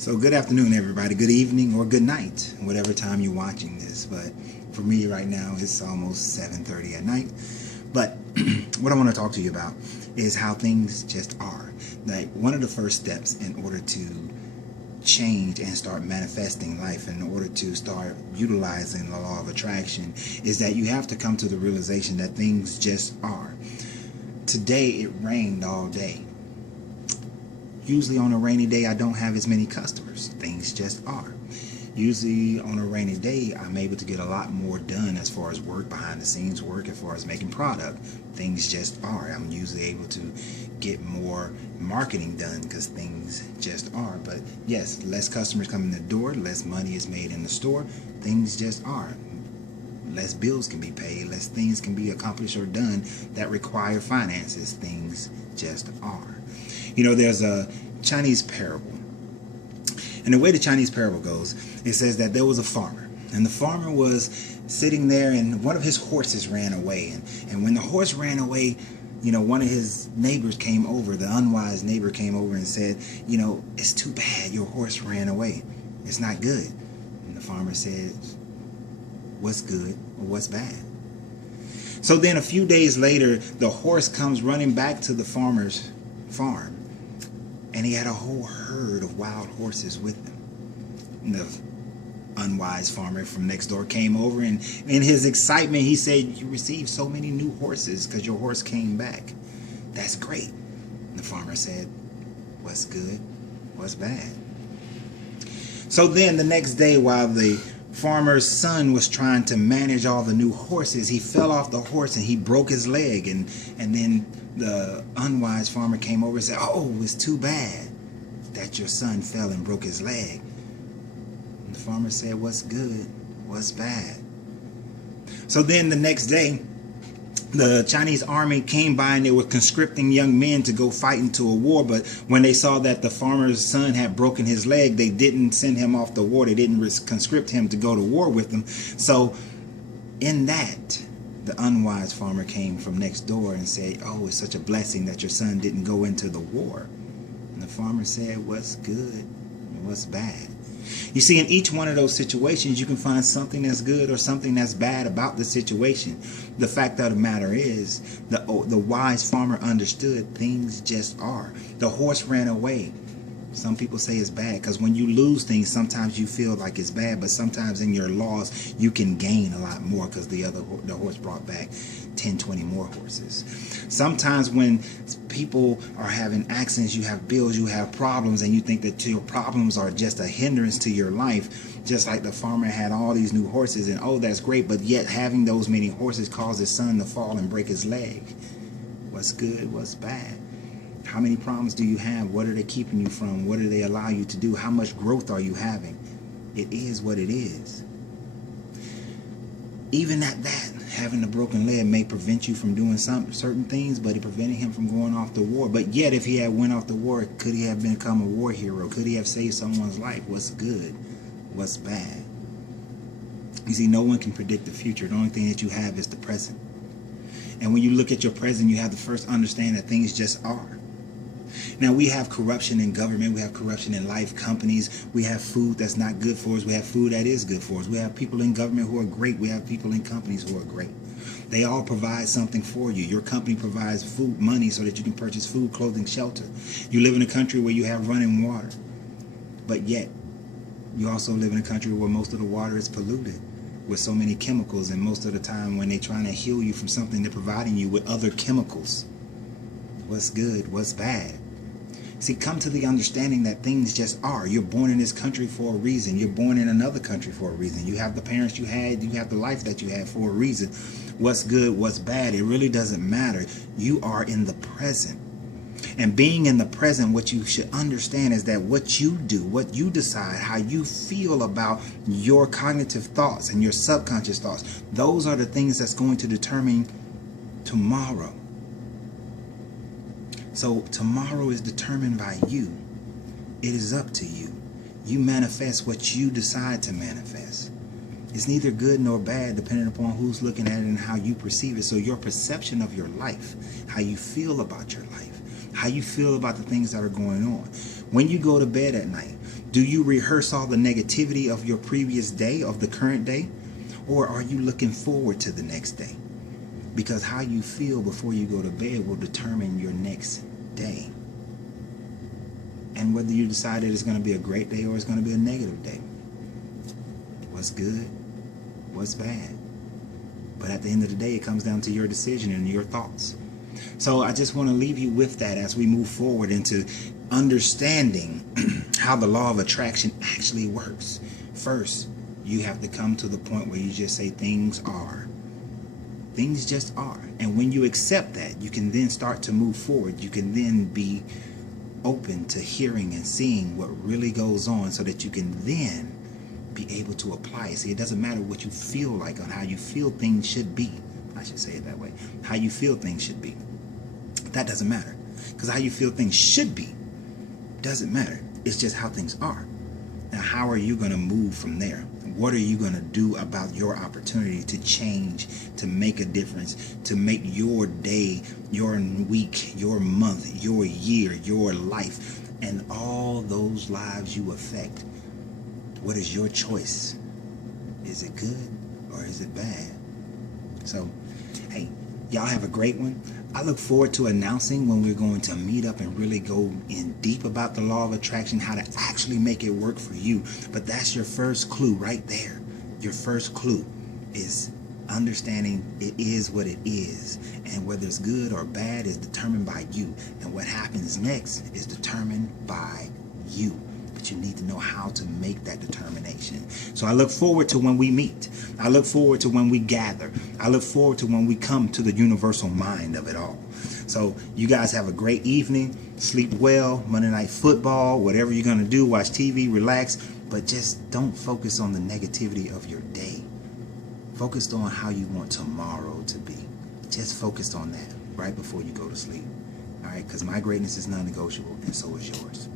So good afternoon, everybody. Good evening or good night, whatever time you're watching this. But for me right now, it's almost 7:30 at night. But what I want to talk to you about is how things just are. Like one of the first steps in order to change and start manifesting life, in order to start utilizing the law of attraction, is that you have to come to the realization that things just are. Today it rained all day. Usually on a rainy day, I don't have as many customers. Things just are. Usually on a rainy day, I'm able to get a lot more done as far as work, behind the scenes work, as far as making product. Things just are. I'm usually able to get more marketing done because things just are. But yes, less customers come in the door, less money is made in the store. Things just are. Less bills can be paid, less things can be accomplished or done that require finances. Things just are. You know, there's a Chinese parable. And the way the Chinese parable goes, it says that there was a farmer. And the farmer was sitting there and one of his horses ran away. And when the horse ran away, you know, one of his neighbors came over, the unwise neighbor came over and said, you know, it's too bad your horse ran away. It's not good. And the farmer said, what's good or what's bad? So then a few days later, the horse comes running back to the farmer's farm. And he had a whole herd of wild horses with him. And the unwise farmer from next door came over, and in his excitement, he said, you received so many new horses because your horse came back. That's great. And the farmer said, what's good? What's bad? So then the next day, while the farmer's son was trying to manage all the new horses, he fell off the horse and he broke his leg. And then the unwise farmer came over and said, oh, it's too bad that your son fell and broke his leg. And the farmer said, what's good? What's bad? So then the next day, the Chinese army came by and they were conscripting young men to go fight into a war. But when they saw that the farmer's son had broken his leg, they didn't send him off to war. They didn't conscript him to go to war with them. So in that, the unwise farmer came from next door and said, oh, it's such a blessing that your son didn't go into the war. And the farmer said, what's good and what's bad? You see, in each one of those situations, you can find something that's good or something that's bad about the situation. The fact of the matter is, the wise farmer understood things just are. The horse ran away. Some people say it's bad because when you lose things, sometimes you feel like it's bad, but sometimes in your loss, you can gain a lot more because the horse brought back 10, 20 more horses. Sometimes when people are having accidents, you have bills, you have problems, and you think that your problems are just a hindrance to your life, just like the farmer had all these new horses, and oh, that's great, but yet having those many horses caused his son to fall and break his leg. What's good? What's bad? How many problems do you have? What are they keeping you from? What do they allow you to do? How much growth are you having? It is what it is. Even at that, having a broken leg may prevent you from doing certain things, but it prevented him from going off to war. But yet, if he had went off to war, could he have become a war hero? Could he have saved someone's life? What's good? What's bad? You see, no one can predict the future. The only thing that you have is the present. And when you look at your present, you have to first understand that things just are. Now, we have corruption in government, we have corruption in life, companies, we have food that's not good for us, we have food that is good for us, we have people in government who are great, we have people in companies who are great. They all provide something for you. Your company provides food, money so that you can purchase food, clothing, shelter. You live in a country where you have running water, but yet you also live in a country where most of the water is polluted with so many chemicals, and most of the time when they're trying to heal you from something, they're providing you with other chemicals. What's good? What's bad? See, come to the understanding that things just are. You're born in this country for a reason. You're born in another country for a reason. You have the parents you had. You have the life that you had for a reason. What's good? What's bad? It really doesn't matter. You are in the present. And being in the present, what you should understand is that what you do, what you decide, how you feel about your cognitive thoughts and your subconscious thoughts, those are the things that's going to determine tomorrow. So tomorrow is determined by you. It is up to you. You manifest what you decide to manifest. It's neither good nor bad depending upon who's looking at it and how you perceive it. So your perception of your life, how you feel about your life, how you feel about the things that are going on. When you go to bed at night, Do you rehearse all the negativity of your previous day, of the current day? Or are you looking forward to the next day? Because how you feel before you go to bed will determine your next day. And whether you decide that it's going to be a great day or it's going to be a negative day. What's good? What's bad? But at the end of the day, it comes down to your decision and your thoughts. So I just want to leave you with that as we move forward into understanding how the law of attraction actually works. First, you have to come to the point where you just say things are. Things just are. And when you accept that, you can then start to move forward. You can then be open to hearing and seeing what really goes on so that you can then be able to apply it. See, it doesn't matter what you feel like or how you feel things should be. I should say it that way. How you feel things should be. That doesn't matter. Because how you feel things should be doesn't matter. It's just how things are. Now, how are you going to move from there? What are you going to do about your opportunity to change, to make a difference, to make your day, your week, your month, your year, your life, and all those lives you affect? What is your choice? Is it good or is it bad? So, hey, y'all have a great one. I look forward to announcing when we're going to meet up and really go in deep about the law of attraction, how to actually make it work for you. But that's your first clue right there. Your first clue is understanding it is what it is. And whether it's good or bad is determined by you. And what happens next is determined by you. But you need to know how to make that determination. So I look forward to when we meet. I look forward to when we gather. I look forward to when we come to the universal mind of it all. So you guys have a great evening. Sleep well. Monday Night Football, whatever you're going to do, watch TV, relax. But just don't focus on the negativity of your day. Focus on how you want tomorrow to be. Just focus on that right before you go to sleep. All right? Because my greatness is non-negotiable, and so is yours.